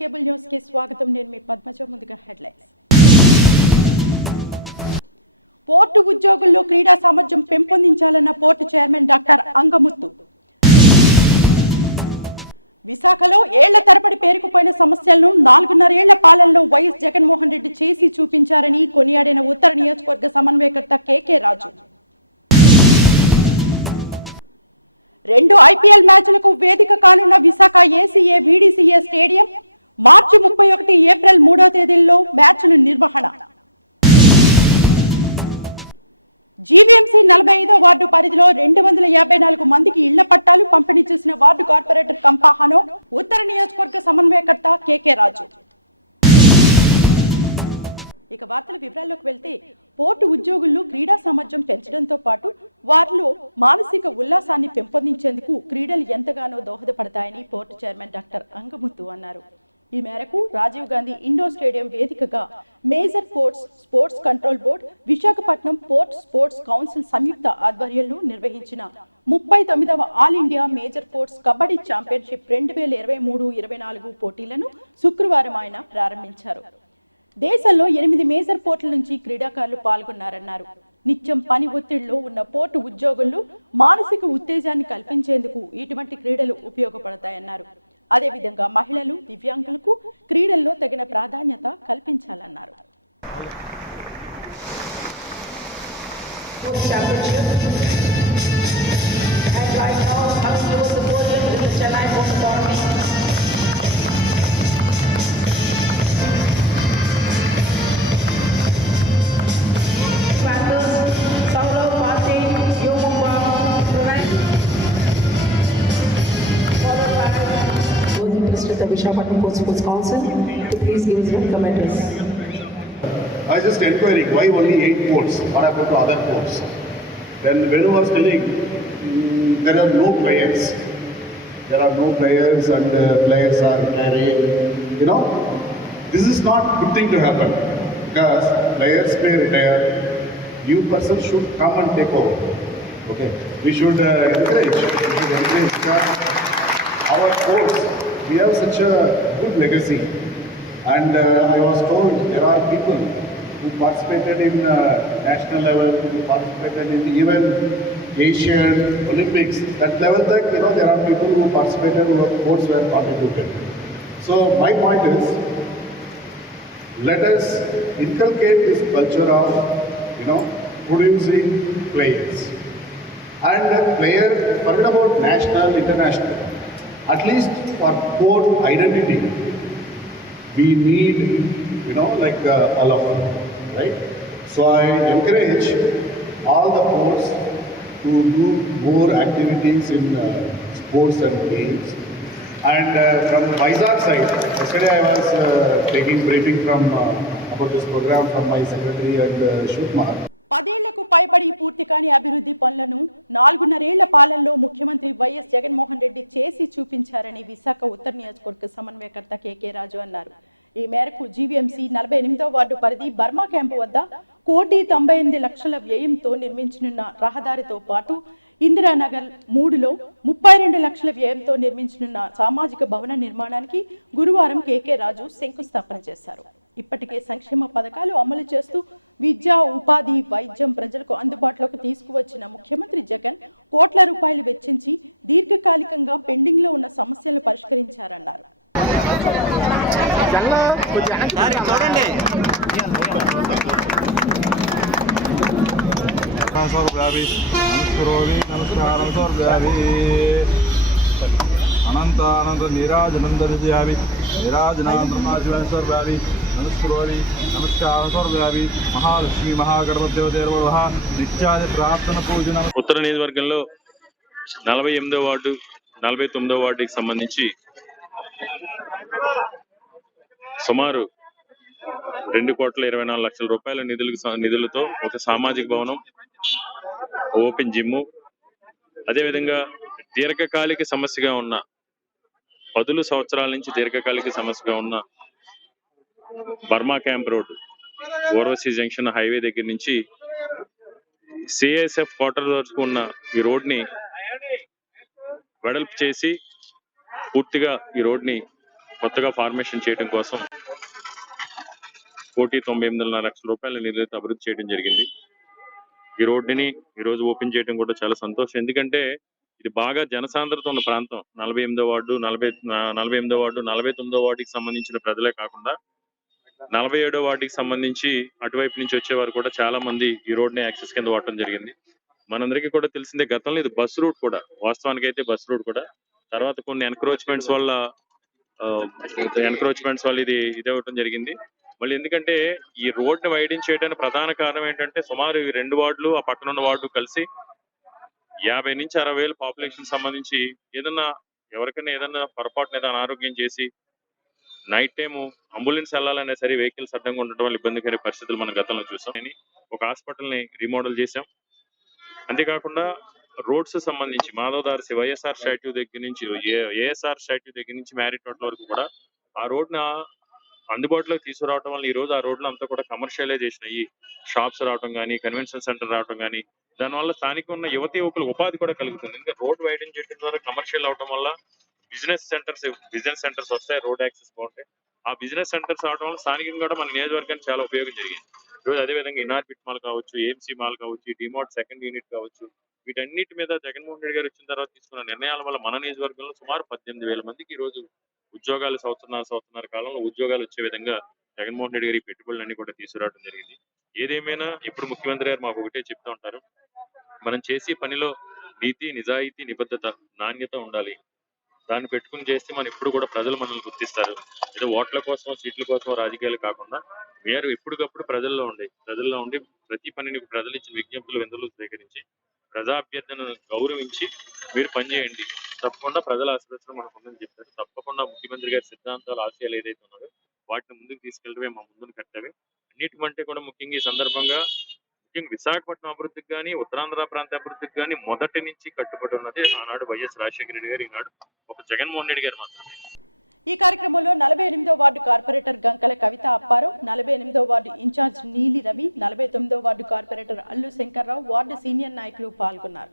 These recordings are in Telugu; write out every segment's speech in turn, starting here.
కేబుల్ న్యూస్ కి స్వాగతం. నేను మీ పద్మజ. ముందుగా హెడ్లైన్స్. పోర్టు ఉద్యోగుల్లో క్రీడా సామర్థ్యం పెంపొందించాలన్న పోర్టు చైర్మన్ డాక్టర్ అంగముత్తు. విశాఖలో ఏళ్ల తరబడి పేరుకుపోయిన సమస్యలను 4.5 ఏళ్ల పాలనలో వైఎస్ జగన్మోహన్ రెడ్డి చేసి చూపించారని కొనియాడిన ఉత్తర నియోజకవర్గ సమన్వయకర్త కేకే రాజు. 2 ఐపీఎల్ మ్యాచ్లకు వేదిక కానున్న విశాఖ ఏసీఏ వీడీసీఏ స్టేడియం మార్చి 31, ఏప్రిల్ 3వ తేదీల్లో మ్యాచ్లు నిర్వహణ. జీవీఎంసీ 45వ వార్డు పరిధిలో 254 మందికి ఇళ్ల పట్టాలు పంపిణీ చేసిన వార్డు కార్పొరేటర్ కంపాహనో ఉత్తర నియోజకవర్గ సమన్వయకర్త కేకే రాజు. ఇక వార్తల వివరాల్లోకి వెళ్తే, పోర్టు ఉద్యోగుల్లో క్రీడా సామర్థ్యం పెంచడంతో పాటు వారిలో మానసిక ఉల్లాసాన్ని పెంపొందించేందుకు క్రీడలు ఎంతగానో దోహదపడతాయని పోర్టు చైర్మన్ డాక్టర్ అంగముత్తు అన్నారు. ఈ మేరకు రాజీవ్ గాంధీ ఇండోర్ స్టేడియం వేదికగా major ports sports control board, Visakhapatnam port sports council సంయుక్త ఆధ్వర్యంలో నిర్వహించిన 39వ all India major ports kabaddi championship 2023-24 పోటీలను శుక్రవారం ఆయన ప్రారంభించారు. దేశంలో 8 మేజర్ పోర్టుల నుంచి క్రీడాకారులు పాల్గొన్నారన్నారు. నిత్యం పని ఒత్తిడిలో ఉన్న పోర్టు ఉద్యోగుల్లో మానసిక ఉత్తేజాన్ని కల్పించేందుకు ఇటువంటి క్రీడలు ఉపయోగపడతాయన్నారు. అదేవిధంగా మహిళలు, దివ్యాంగులకు క్రీడల్లో తగిన ప్రాధాన్యత కల్పించాలన్నారు. The Visakhapatnam Port Sports Council to please give us the address. I just inquiring why only 8 ports? What happened to other ports? Then Venu was telling there are no players. There are no players and players are retiring. You know, this is not good thing to happen because players may retire. New person should come and take over. Okay, we should encourage because our ports. We have such a good legacy, and I was told there are people who participated in national level, who participated in even Asian Olympics. That level, there are people who participated, who sports were contributed. So my point is, let us inculcate this culture of producing players, and player, forget about national, international. At least for port identity, we need, all of them, right? So I encourage all the ports to do more activities in sports and games. And from Vizag side, yesterday I was taking briefing from about this program from my secretary and Shukma. 10 ఏళ్లకు పైబడి పూర్తి కాని అభివృద్ధి పనులను 4.5 ఏళ్ల పాలనలో ముఖ్యమంత్రి వైఎస్ జగన్మోహన్ రెడ్డి చేసి చూపించారని విశాఖ ఉత్తర నియోజకవర్గ సమన్వయకర్త కేకే రాజు అన్నారు. ఈ మేరకు జీవీఎంసీ 48వ వార్డు పరిధి బర్మా క్యాంపు వద్ద 1,98,00,000 వ్యయంతో నిర్మించనున్న రహదారితో పాటు ఇందిరానగర్ 3లో 32 లక్షల వ్యయంతో నిర్మించనున్న సామాజిక భవన నిర్మాణానికి గురువారం కేకే రాజు శంకుస్థాపన చేశారు. ఇప్పటికే సంక్షేమ పథకాలు అమలు చేస్తూ విద్య, ఉపాధి, వైద్యం ప్రజలకు అందుబాటులోకి తీసుకువచ్చిన ముఖ్యమంత్రి జగన్ కోట్ల రూపాయలు వెచ్చించి దీర్ఘకాలికంగా పెండింగ్ లో ఉన్న సమస్యలను పరిష్కరించారన్నారు. అనంత నీరాజనందవ్యావి నీరాజనాంతర్వ్యావి నమస్కరోమి నమస్కారవ్యావి మహాలక్ష్మి మహాగణపతిదేవదేవ నిత్యాది ప్రార్థన పూజన. ఉత్తర నియోజకవర్గంలో 48వ వార్డు 49వ వార్డుకి సంబంధించి సుమారు 2,24,00,000 రూపాయల నిధులతో ఒక సామాజిక భవనం, ఓపెన్ జిమ్, అదేవిధంగా దీర్ఘకాలిక సమస్యగా ఉన్న 10 సంవత్సరాల నుంచి దీర్ఘకాలిక సమస్యగా ఉన్న Burma camp road, Urvashi junction highway దగ్గర నుంచి సిఐఎస్ఎఫ్ క్వార్టర్ వరకు ఉన్న ఈ రోడ్ని వెడల్పు చేసి పూర్తిగా ఈ రోడ్ని కొత్తగా ఫార్మేషన్ చేయడం కోసం 1,98,5 లక్షల రూపాయల నిధులతో అభివృద్ధి చేయడం జరిగింది. ఈ రోడ్డుని ఈరోజు ఓపెన్ చేయడం కూడా చాలా సంతోషం. ఎందుకంటే ఇది బాగా జనసాంద్రత ఉన్న ప్రాంతం. 48వ వార్డు, 48వ వార్డు, 49వ వార్డుకి సంబంధించిన ప్రజలే కాకుండా 47వ వార్డుకి సంబంధించి అటువైపు నుంచి వచ్చేవారు కూడా చాలా మంది ఈ రోడ్ని యాక్సెస్ కింద వాడటం జరిగింది. మనందరికీ కూడా తెలిసిందే, గతంలో ఇది బస్ రూట్ కూడా, వాస్తవానికి అయితే బస్ రూట్ కూడా. తర్వాత కొన్ని ఎన్క్రోచ్మెంట్స్ వల్ల ఇది ఇదవటం జరిగింది. మళ్ళీ ఎందుకంటే ఈ రోడ్ని వైడెన్ చేయడానికి ప్రధాన కారణం ఏంటంటే సుమారు ఈ 2 వార్డులు ఆ పక్కన ఉన్న వార్డు కలిసి 50 నుంచి 60 వేల పాపులేషన్ సంబంధించి ఎవరికైనా ఏదన్నా పొరపాటున ఏదైనా అనారోగ్యం చేసి నైట్ టైం అంబులెన్స్ వెళ్ళాలనే సరే వెహికల్స్ అడ్డంగా ఉండటం వల్ల ఇబ్బందికర పరిస్థితులు మనం గతంలో చూసాం. ఒక హాస్పిటల్ని రీమోడల్ చేశాం. అంతేకాకుండా రోడ్స్ సంబంధించి మాధవదార్సి వైఎస్ఆర్ స్టాట్యూ దగ్గర నుంచి ఏఎస్ఆర్ స్టాట్యూ దగ్గర నుంచి మ్యారిట్ రోడ్ల వరకు కూడా ఆ రోడ్ని అందుబాటులోకి తీసుకురావడం వల్ల ఈ రోజు ఆ రోడ్లు అంతా కూడా కమర్షియలైజేషన్ అయ్యి షాప్స్ రావడం కానీ, కన్వెన్షన్ సెంటర్ రావడం కానీ, దానివల్ల స్థానికంగా ఉన్న యువకులు ఉపాధి కూడా కలుగుతుంది. ఇంకా రోడ్ వైడెన్ చేయడం ద్వారా కమర్షియల్ అవడం వల్ల బిజినెస్ సెంటర్స్ వస్తాయి, రోడ్ యాక్సెస్ బాగుంటాయి. ఆ బిజినెస్ సెంటర్స్ అవడం వల్ల స్థానికంగా కూడా మన నియోజకవర్గానికి చాలా ఉపయోగం జరిగింది. ఈరోజు అదేవిధంగా ఇనార్బిట్ మాల్ కావచ్చు, ఏఎంసీ మాల్ కావచ్చు, డిమార్ట్ సెకండ్ యూనిట్ కావచ్చు, వీటన్నిటి మీద జగన్మోహన్ రెడ్డి గారు వచ్చిన తర్వాత తీసుకున్న నిర్ణయాల వల్ల మన నియోజకవర్గంలో సుమారు 18,000 మందికి ఈ రోజు ఉద్యోగాలు సంవత్సరాల కాలంలో ఉద్యోగాలు వచ్చే విధంగా జగన్మోహన్ రెడ్డి గారి పెట్టుబడులన్నీ కూడా తీసుకురావడం జరిగింది. ఏదేమైనా ఇప్పుడు ముఖ్యమంత్రి గారు మాకు ఒకటే చెప్తూ ఉంటారు, మనం చేసే పనిలో నీతి, నిజాయితీ, నిబద్ధత, నాణ్యత ఉండాలి. దాన్ని పెట్టుకుని చేస్తే మనం ఇప్పుడు కూడా ప్రజలు మనల్ని గుర్తిస్తారు. ఏదో ఓట్ల కోసం, సీట్ల కోసం రాజకీయాలు కాకుండా మీరు ఎప్పటికప్పుడు ప్రజల్లో ఉండి ప్రతి పనిని ప్రజలు ఇచ్చిన విజ్ఞప్తులు, విందులు స్వీకరించి ప్రజాభ్యర్థనను గౌరవించి మీరు పనిచేయండి. తప్పకుండా ప్రజల ఆశీర్వచనం మనకు ఉందని చెప్పారు. తప్పకుండా ముఖ్యమంత్రి గారి సిద్ధాంతాలు, ఆశయాలు ఏదైతే ఉన్నాయో వాటిని ముందుకు తీసుకెళ్ళడమే మా ముందుకు కట్టవి. అన్నిటికంటే కూడా ముఖ్యంగా ఈ సందర్భంగా విశాఖపట్నం అభివృద్ధికి కానీ, ఉత్తరాంధ్ర ప్రాంత అభివృద్ధికి కానీ మొదటి నుంచి కట్టుబడి ఉన్నది ఆనాడు వైఎస్ రాజశేఖర రెడ్డి గారు, ఈనాడు ఒక జగన్మోహన్ రెడ్డి గారు మాత్రమే. ఈ కార్యక్రమంలో 48వ వార్డు కార్పొరేటర్ గంకల కవిత అప్పారావు, 48వ వార్డు ఇన్ఛార్జ్ నీలి రవి, 49వ వార్డు కార్పొరేటర్ అల్లు శంకర్రావు, వార్డు సీనియర్ నాయకులు పాల్గొన్నారు.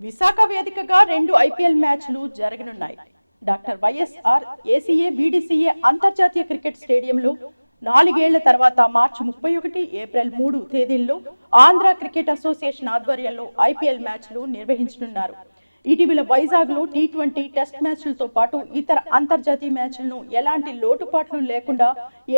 విశాఖ వేదికగా 2 IPL మ్యాచ్లు జరగనున్నాయి. డాక్టర్ వైఎస్ఆర్ ఏసీఏ బీడీసీఏ అంతర్జాతీయ క్రికెట్ స్టేడియంలో 4 ఏళ్ల తర్వాత మార్చి 31, ఏప్రిల్ 3 తేదీల్లో ఆంధ్ర క్రికెట్ అసోసియేషన్ ఆధ్వర్యంలో IPL మ్యాచ్లు నిర్వహించనున్నారు. ఇటీవల వైజాగ్ లో T20 టెస్ట్ మ్యాచ్లతో పాటు ఇతర అంతర్జాతీయ మ్యాచ్లను ఎలాంటి లోటుపాట్లు లేకుండా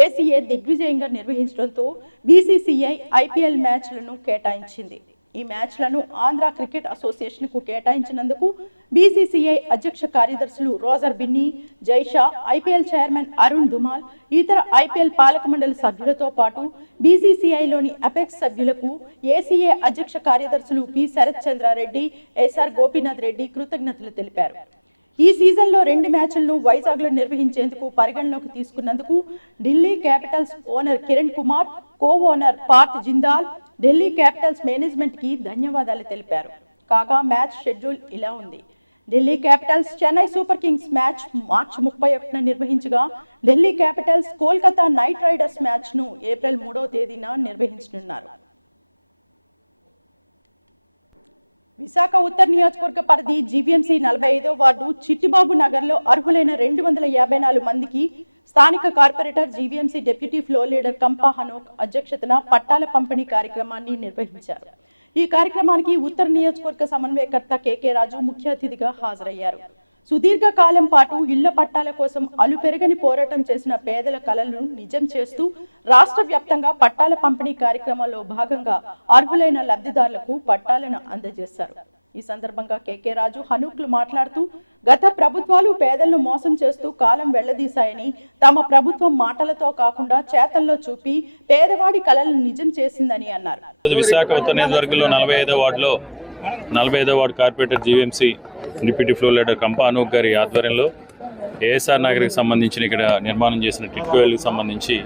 ఏసీఏ దిగ్విజయంగా నిర్వహించడంతో బీసీసీఐ IPL మ్యాచ్లను కేటాయించింది. ఈ మ్యాచ్లను ఆంధ్ర క్రికెట్ అసోసియేషన్ కు కేటాయించినందుకు బీసీసీఐ అధ్యక్ష కార్యదర్శులు Roger Binny, Jay Shah, IPL chairman Arun Dhumal, ఇతర IPL పాలక మండలి సభ్యులతో పాటు బీసీసీఐలోని అపెక్స్ సభ్యులకు ఏసీఏ అధ్యక్ష కార్యదర్శులు పి శరత్ చంద్రారెడ్డి, ఎస్ఆర్ గోపీనాథ్ రెడ్డి కృతజ్ఞతలు తెలిపారు. ఈ సీజన్లో 2 మ్యాచ్లను వైజాగ్లో నిర్వహించేందుకు పరిగణలోకి తీసుకున్నందుకు Delhi Capitals owner Kiran Kumar, co owner Parth Jindal, Delhi Capitals management కి ధన్యవాదాలు తెలిపారు. కాగా మ్యాచ్ షెడ్యూల్ ఇలా ఉంది. Delhi Capitals Chennai Super Kings match March 31న నిర్వహించగా, Delhi Capitals Kolkata Knight Riders match ను ఏప్రిల్ 3వ తేదీన నిర్వహించనున్నారు. విశాఖ ఉత్తర నియోజకవర్గ పరిధి జీవీఎంసీ 45వ వార్డు చిట్టిబాబు నగర్లో అర్హులైన 254 మందికి స్థానిక corporator GVMC deputy floor leader Kampa Hanok అధ్యక్షతన పట్టాల పంపిణీ కార్యక్రమాన్ని నిర్వహించారు. ఈ కార్యక్రమానికి ఉత్తర నియోజకవర్గ సమన్వయకర్త కేకే రాజు ముఖ్య అతిథిగా హాజరయ్యారు. సుదీర్ఘ కాలం పాటు ఇళ్ల పట్టాల కోసం అలుపెరగని పోరాటం చేసిన పేదల కలలను నిజం చేస్తూ రాష్ట్ర వ్యాప్తంగా పట్టాల పంపిణీ కార్యక్రమంలో భాగంగా అర్హులైన లబ్ధిదారులకు పట్టాలను అందజేశారు. ఈ సందర్భంగా కేకే రాజు హనూక్లు మాట్లాడుతూ గత ప్రభుత్వాలు పేదలను మోసం చేస్తూ కాలం వెళ్లదీశాయని, తమ ప్రభుత్వం మాటలతో కాకుండా చేతల్లో చూపి పేదవాడి కలలను నిజం చేసిందని అన్నారు. విశాఖ ఉత్తర నియోజకవర్గంలో 45వ వార్డులో 45వ వార్డు corporator GVMC deputy floor leader Kampa Anuk గారి ఆధ్వర్యంలో ఏఎస్ఆర్ నగర్కి సంబంధించిన ఇక్కడ నిర్మాణం చేసిన టిట్కోయల్కి సంబంధించి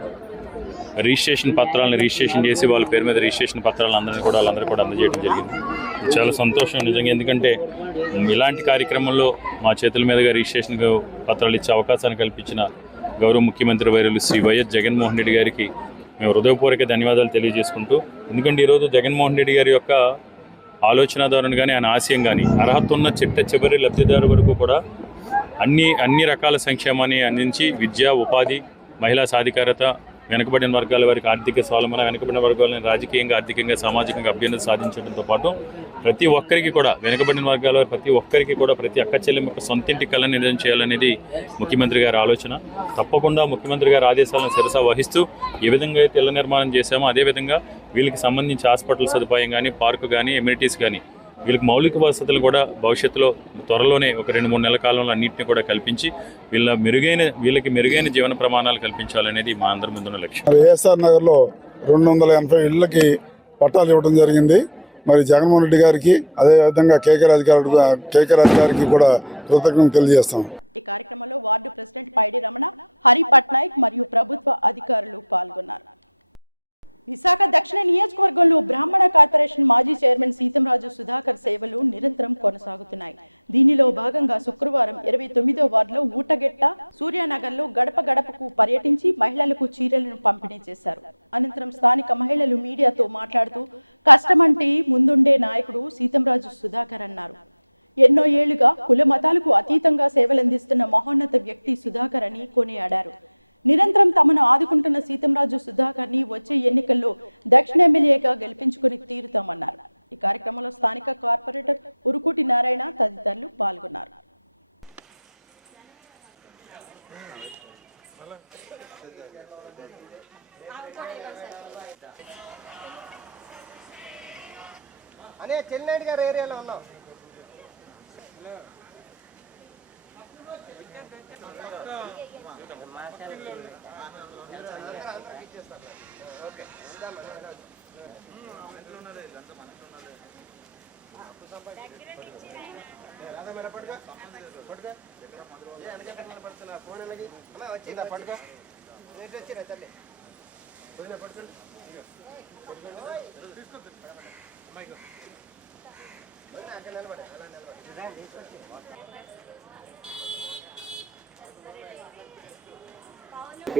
రిజిస్ట్రేషన్ చేసి వాళ్ళ పేరు మీద రిజిస్ట్రేషన్ పత్రాలు వాళ్ళందరూ కూడా అందజేయడం జరిగింది. చాలా సంతోషం నిజంగా. ఎందుకంటే ఇలాంటి కార్యక్రమంలో మా చేతుల మీదుగా రిజిస్ట్రేషన్ పత్రాలు ఇచ్చే అవకాశాన్ని కల్పించిన గౌరవ ముఖ్యమంత్రి వర్యులు శ్రీ వైఎస్ జగన్మోహన్ రెడ్డి గారికి మేము హృదయపూర్వక ధన్యవాదాలు తెలియజేసుకుంటూ, ఎందుకంటే ఈరోజు జగన్మోహన్ రెడ్డి గారి యొక్క ఆలోచన ధోరణి కానీ, ఆయన ఆశయం కానీ, అర్హత ఉన్న చిట్ట చివరి లబ్ధిదారు వరకు కూడా అన్ని రకాల సంక్షేమాన్ని అందించి విద్య, ఉపాధి, మహిళా సాధికారత, వెనుకబడిన వర్గాల వారికి ఆర్థిక స్వావలంబన, వెనుకబడిన వర్గాలను రాజకీయంగా, ఆర్థికంగా, సామాజికంగా అభ్యున్నతి సాధించడంతో పాటు ప్రతి ఒక్కరికి కూడా, వెనుకబడిన వర్గాల వారి ప్రతి ఒక్కరికి కూడా, ప్రతి అక్క చెల్లెమ్మ యొక్క సొంతింటి కళను నిజం చేయాలనేది ముఖ్యమంత్రి గారి ఆలోచన. తప్పకుండా ముఖ్యమంత్రి గారి ఆదేశాలను శిరస వహిస్తూ ఏ విధంగా అయితే ఇళ్ల నిర్మాణం చేశామో అదేవిధంగా వీళ్ళకి సంబంధించి హాస్పిటల్ సదుపాయం కానీ, పార్కు కానీ, ఎమ్యూనిటీస్ కానీ, వీళ్ళకి మౌలిక వసతులు కూడా భవిష్యత్తులో త్వరలోనే ఒక 2-3 నెలల కాలంలో అన్నింటినీ కూడా కల్పించి వీళ్ళకి మెరుగైన జీవన ప్రమాణాలు కల్పించాలనేది మా అందరి ముందున్న లక్ష్యం. ఏఎస్ఆర్ నగర్లో 280 ఇళ్లకి పట్టాలు ఇవ్వడం జరిగింది. మరి జగన్మోహన్ రెడ్డి గారికి, అదేవిధంగా కేకే రాజు గారికి కూడా కృతజ్ఞతలు తెలియజేస్తాం. ఈ కార్యక్రమంలో వార్డు ప్రెసిడెంట్ పైడి రమణ, హరి పట్నాయక్ మరియు ప్రభుత్వ అధికారులు పాల్గొన్నారు. విశాఖ దక్షిణ నియోజకవర్గంలో బ్రాహ్మణ కార్పొరేషన్ మాజీ చైర్మన్ సీతంరాజు సుధాకర్ సేవలు నిరంతరం కొనసాగుతున్నాయి. దీనిలో భాగంగా శుక్రవారం 29వ వార్డులో ఊటగెట్ట, సూర్యానగర్లో గడప గడపకు పర్యటించి మహిళలకు చీరలను పంపిణీ చేశారు. అనంతరం స్థానిక మహిళలు మీడియాతో మాట్లాడుతూ కష్టమంటే ముందుండే నాయకుడు సీతంరాజు సుధాకర్ అన్నారు. ఎన్నో ఏళ్లుగా కుల మతాలకు అతీతంగా సేవలందిస్తున్న మహోన్నత వ్యక్తి సుధాకర్ అని కొనియాడారు. నిరంతరం తమను ఆదుకుంటున్న సీతంరాజు సుధాకర్ ని వచ్చే ఎన్నికల్లో దక్షిణ ఎమ్మెల్యేగా గెలిపించుకుని తీరుతామన్నారు. ఈ కార్యక్రమంలో స్థానిక కార్పొరేటర్ ఉరుకుటి నారాయణ తదితరులు పాల్గొన్నారు.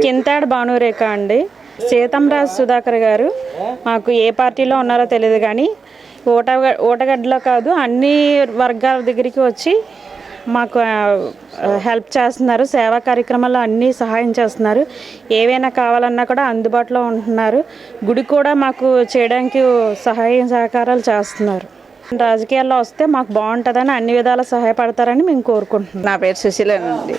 కింతాడు భానురేఖ అండి. సీతంరాజు సుధాకర్ గారు మాకు ఏ పార్టీలో ఉన్నారో తెలియదు కానీ ఓటగడ్డలో కాదు అన్ని వర్గాల దగ్గరికి వచ్చి మాకు హెల్ప్ చేస్తున్నారు. సేవా కార్యక్రమాల్లో అన్నీ సహాయం చేస్తున్నారు. ఏవైనా కావాలన్నా కూడా అందుబాటులో ఉంటున్నారు. గుడి కూడా మాకు చేయడానికి సహాయం సహకారాలు చేస్తున్నారు. రాజకీయాల్లో వస్తే మాకు బాగుంటుందని అన్ని విధాలా సహాయపడతారని మేము కోరుకుంటున్నాం. నా పేరు సుశీలనండి.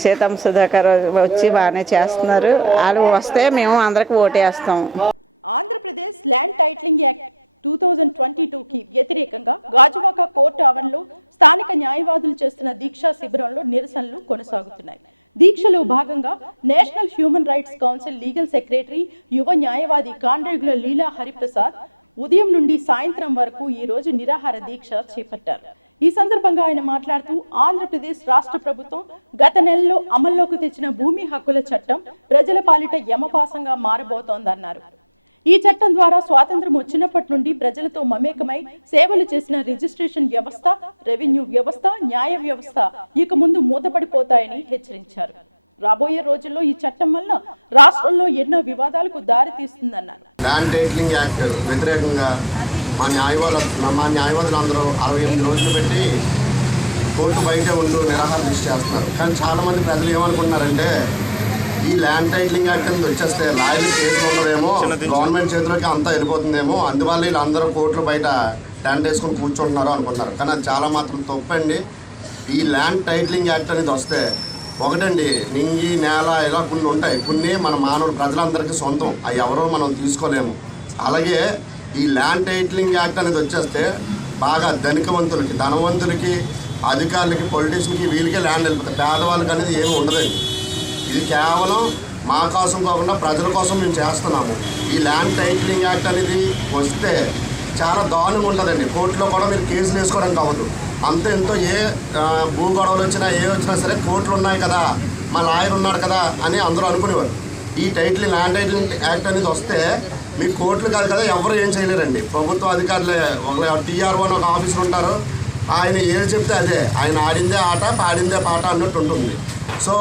సీతం సుధాకర్ వచ్చి బాగానే చేస్తున్నారు. వాళ్ళు వస్తే మేము అందరికి ఓటేస్తాం. ఆంధ్రప్రదేశ్ ల్యాండ్ టైటిలింగ్ యాక్ట్ 2022కి వ్యతిరేకంగా గాజువాక కోర్టు ఆవరణలో స్థానిక న్యాయవాదులు చేస్తున్న దీక్షా శిబిరంలో నిరసనలు కొనసాగుతున్నాయి. దీక్షలో భాగంగా national human rights council legal secretary, యువ న్యాయవాది కాండ్రేగుల లీలా హరిప్రసాద్ ఉదయం నుండి సాయంత్రం వరకు ఈ రోజు నిరాహార దీక్ష చేపట్టారు. ఈ సందర్భంగా ఆయన మాట్లాడుతూ ఆంధ్రప్రదేశ్ రాష్ట్ర ప్రభుత్వం గత నెలలో అమల్లోకి తెచ్చిన భూమి హక్కుల చట్టం ప్రజల పాలిట యమపాసంగా మారబోతోందన్నారు. ఈ చట్టం ద్వారా స్వాతంత్రం వచ్చినప్పటి నుండి ప్రజలతో మమేకమై సేవలు చేసిన రిజిస్ట్రేషన్ వ్యవస్థ, రెవెన్యూ వ్యవస్థ, న్యాయ వ్యవస్థ ఇక ముందు మూతపడిపోతాయని హెచ్చరించారు. రాబోయే రోజుల్లో ఈ చట్టం వల్ల రాష్ట్రంలో ఎన్నో వివాదాలకు దారి తీస్తుందన్నారు. ల్యాండ్ టైటిలింగ్ యాక్ట్ వ్యతిరేకంగా మా న్యాయవాదులు అందరూ 68 రోజులు పెట్టి కోర్టు బయటే ఉంటూ నిరాహార దీక్ష చేస్తున్నారు. కానీ చాలామంది ప్రజలు ఏమనుకుంటున్నారంటే ఈ ల్యాండ్ టైటిలింగ్ యాక్ట్ అనేది వచ్చేస్తే లాయర్లు కేసులు ఉండవేమో, గవర్నమెంట్ చేతిలోకి అంతా వెళ్ళిపోతుందేమో, అందువల్ల వీళ్ళందరూ కోర్టులు బయట టెంట్ వేసుకొని కూర్చుంటున్నారు అనుకుంటున్నారు. కానీ అది చాలా మాత్రం తప్పండి. ఈ ల్యాండ్ టైటిలింగ్ యాక్ట్ అనేది వస్తే ఒకటండి, నింగి నేల ఇలా కొన్ని ఉంటాయి. కొన్ని మన మానవులు ప్రజలందరికీ సొంతం, అవి ఎవరో మనం తీసుకోలేము. అలాగే ఈ ల్యాండ్ టైటిలింగ్ యాక్ట్ అనేది వచ్చేస్తే బాగా ధనికవంతులకి, ధనవంతులకి, అధికారులకి, పొలిటీషియన్కి వీళ్ళకే ల్యాండ్ వెళ్ళిపోతాయి. పేదవాళ్ళకి అనేది ఏమి ఉండదండి. ఇది కేవలం మా కోసం కాకుండా ప్రజల కోసం మేము చేస్తున్నాము. ఈ ల్యాండ్ టైటిలింగ్ యాక్ట్ అనేది వస్తే చాలా దారుణంగా ఉంటుందండి. కోర్టులో కూడా మీరు కేసులు వేసుకోవడానికి అవ్వదు. అంతే ఎంతో ఏ భూ గొడవలు వచ్చినా వచ్చినా సరే కోర్టులు ఉన్నాయి కదా, మా లాయర్ ఉన్నాడు కదా అని అందరూ అనుకునేవారు. ఈ ల్యాండ్ టైటిలింగ్ యాక్ట్ అనేది వస్తే మీకు కోర్టులు కాదు కదా, ఎవరు ఏం చేయలేరండి. ప్రభుత్వ అధికారులే, ఒక టీఆర్ఓ అని ఒక ఆఫీసర్ ఉంటారు, ఆయన ఏది చెప్తే అదే, ఆయన ఆడిందే ఆట పాడిందే పాట అన్నట్టు ఉంటుంది. సో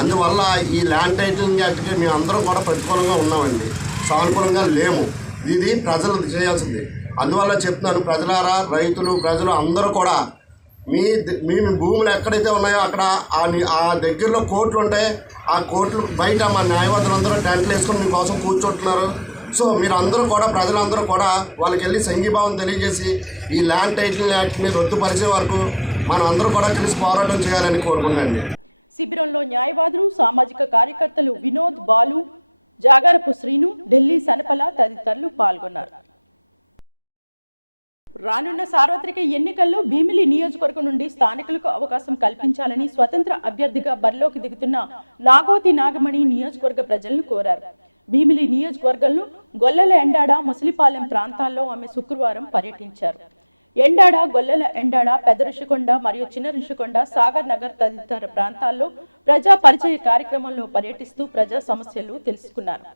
అందువల్ల ఈ ల్యాండ్ టైటిలింగ్ యాక్ట్కి మేము అందరం కూడా ప్రతికూలంగా ఉన్నామండి, సానుకూలంగా లేము. ఇది ప్రజలు చేయాల్సింది. అందువల్ల చెప్తున్నాను, ప్రజలారా, రైతులు, ప్రజలు అందరూ కూడా మీ భూములు ఎక్కడైతే ఉన్నాయో అక్కడ ఆ దగ్గరలో కోర్టులు ఉంటాయి. ఆ కోర్టులు బయట మా న్యాయవాదులందరూ టెంట్లు వేసుకొని మీకోసం కూర్చుంటున్నారు. సో మీరందరూ కూడా, ప్రజలందరూ కూడా వాళ్ళకి వెళ్ళి సంఘీభావం తెలియజేసి ఈ ల్యాండ్ టైటిల్ యాక్ట్ని రద్దుపరిచే వరకు మనం అందరూ కూడా కలిసి పోరాటం చేయాలని కోరుకున్నాండి. శిబిరంలో న్యాయవాదులు, సామాజిక కార్యకర్తలు వినోద్, బాలు, జాగారపు శ్రీను, ఢిల్లీ సనపల తదితరులు పాల్గొన్నారు. రానున్న సార్వత్రిక ఎన్నికల్లో భీమిలి నియోజకవర్గం నుండి స్థానికులకు అవకాశం కల్పించాలని స్వతంత్ర అభ్యర్థిగా బరిలోకి దిగుతున్న నాగోతి నాగమణి నియోజకవర్గ ప్రజలను కోరారు. భీమిలి నియోజకవర్గంలో గొల్లల ఎండాడ, ముసలిపాలెం ప్రాంతాల్లో ఆమె శుక్రవారం పర్యటించారు. ఎండాడ, గొల్లల ఎండాడ, పెద్ద ఋషికొండ మరియు చిన్న ఋషికొండ, సాగర్ నగర్ తదితర ప్రాంతాల్లో ప్రజా పరిచయ కార్యక్రమంలో పర్యటిస్తూ ప్రజా సమస్యలు తెలుసుకున్నారు.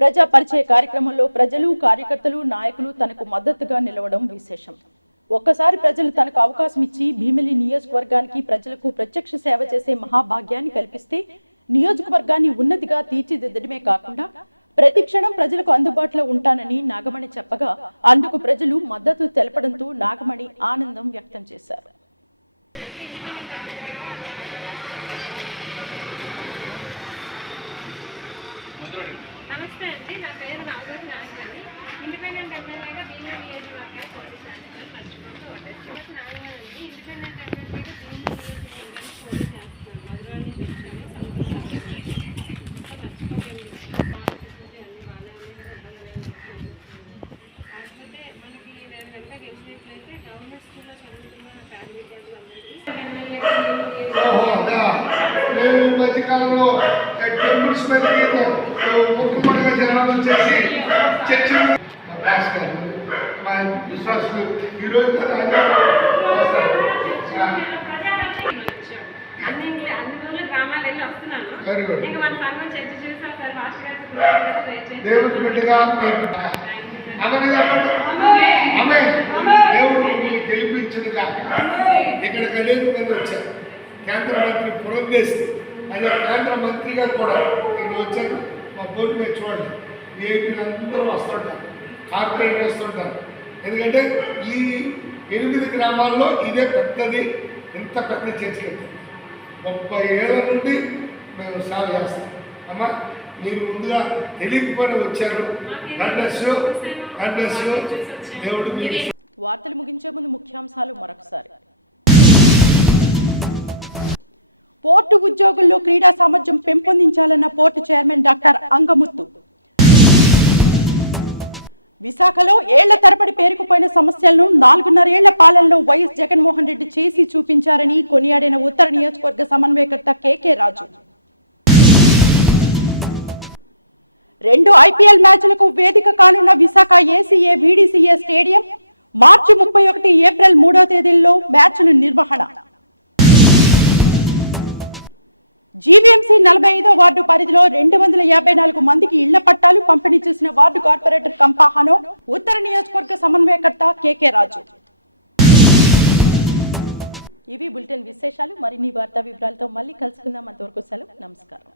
ప్రజా పరిచయ కార్యక్రమంలో ప్రజలు, కార్యకర్తలు, నాయకులు తనకు మద్దతుగా నిలవడం విశేషం. ఒక్కసారి ప్రజలు తనకు అవకాశం ఇచ్చి భీమిలి నియోజకవర్గానికి ప్రజలకు ప్రత్యక్ష సేవ చేసే మహాభాగ్యాన్ని కల్పిస్తే నియోజకవర్గాన్ని ఉన్నతిగా తీర్చిదిద్దడమే కాకుండా ప్రతి క్షణం ప్రజలకు అందుబాటులో ఉంటానని నాగమణి చెప్పగా అందుకు ప్రజలు మద్దతు తెలపడంతో నాగమణి ఆనందం వ్యక్తం చేశారు. నమస్తే అండి, నా పేరు నాగోతి నాగమణి. ఇండిపెండెంట్ ఎమ్మెల్యేగా భీమిలి నియోజకవర్గానికి పోటీ చేస్తున్నాను. మర్చిపోతూ నాగమణి ఇండిపెండెంట్ ఎమ్మెల్యేగా భీమిలి నియోజకవర్గానికి పోటీ చేస్తున్నాను. మధురాన్ని తెచ్చాను. కాకపోతే మనకి నేను కనుక గెలిచినట్లయితే గవర్నమెంట్ స్కూల్లో చదువుతున్న ఫ్యామిలీ మధ్యకాలంలో టెంపుల్స్ మీద ముఖ్యమంత్రిగా జనాలు వచ్చేసి చర్చలు మా విశ్వాసులు ఈరోజు అన్ని రోజులు గ్రామాలు వెళ్ళి వస్తున్నాను. ఇంకా మన సంఘం చర్చ చేసి ఒకసారి మాస్టర్ గారు దేవుడి బిడ్డగా దేవుడు గెలిపించదుగా. ఇక్కడికి అనేక మంది వచ్చారు. కేంద్ర మంత్రి పురంధేశ్ అదే కేంద్ర మంత్రిగా కూడా ఇక్కడ వచ్చారు. మా బోర్డు మీద చూడండి, ఏపీలందరూ వస్తుంటారు, కార్పొరేట్ వస్తుంటారు. ఎందుకంటే ఈ 8 గ్రామాల్లో ఇదే పెద్దది, ఇంత పెద్ద చర్చ 30 ఏళ్ళ నుండి మేము సేవ చేస్తాం. అమ్మ మీరు ముందుగా తెలియకపోయినా వచ్చారు. దేవుడు మీరు. వార్తలు ముగించే ముందు ముఖ్యాంశాలు మరొకసారి. పోర్టు ఉద్యోగుల్లో క్రీడా సామర్థ్యం పెంపొందించాలన్న పోర్టు చైర్మన్ డాక్టర్ అంగముత్తు. విశాఖలో ఏళ్ల తరబడి పేరుకుపోయిన సమస్యలను 4.5 ఏళ్ల పాలనలో వైఎస్ జగన్మోహన్ రెడ్డి చేసి చూపించారని కొనియాడిన ఉత్తర నియోజకవర్గ సమన్వయకర్త కేకే రాజు. 2 IPL మ్యాచ్లకు వేదిక కానున్న విశాఖ ఏసీఏ వీడీసీఏ స్టేడియం మార్చి 31, ఏప్రిల్ 3వ తేదీల్లో మ్యాచ్ల నిర్వహణ. జీవీఎంసీ 45వ వార్డు పరిధిలో 254 మందికి ఇళ్ల పట్టాలు పంపిణీ చేసిన వార్డు కార్పొరేటర్ కంపాహానో, ఉత్తర నియోజకవర్గ సమన్వయకర్త కేకే రాజు. ఇవి బులెటిన్ విశేషాలు. మరిన్ని వార్తా వివరాలతో మళ్ళీ కలుసుకుందాం. అంతవరకు సెలవు. నమస్కారం.